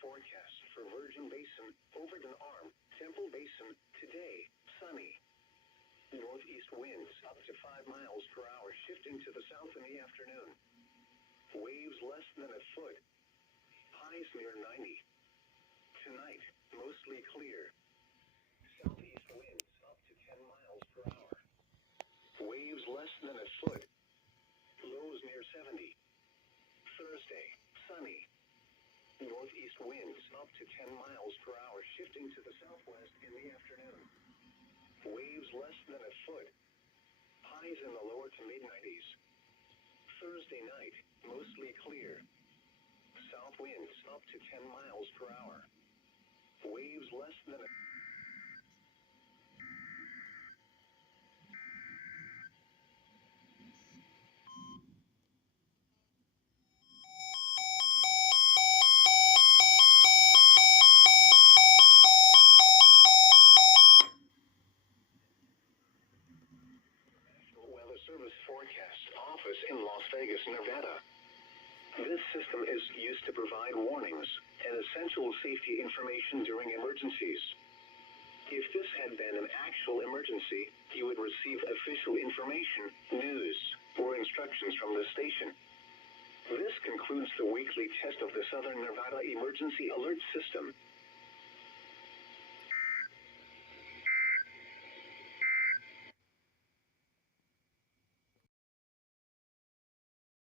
forecast for Virgin Basin, Overton Arm, Temple Basin. Today, sunny. Northeast winds up to 5 miles per hour, shifting to the south in the afternoon. Waves less than a foot. Highs near 90. Tonight, mostly clear. Southeast winds up to 10 miles per hour. Waves less than a foot. Lows near 70. Thursday, sunny. Northeast winds up to 10 miles per hour, shifting to the southwest in the afternoon. Waves less than a foot. Highs in the lower to mid-90s. Thursday night, mostly clear. South winds up to 10 miles per hour. Waves less than a... Weather Service Forecast Office in Las Vegas, Nevada. This system is used to provide warnings and essential safety information during emergencies. If this had been an actual emergency, you would receive official information, news, or instructions from the station. This concludes the weekly test of the Southern Nevada Emergency Alert System.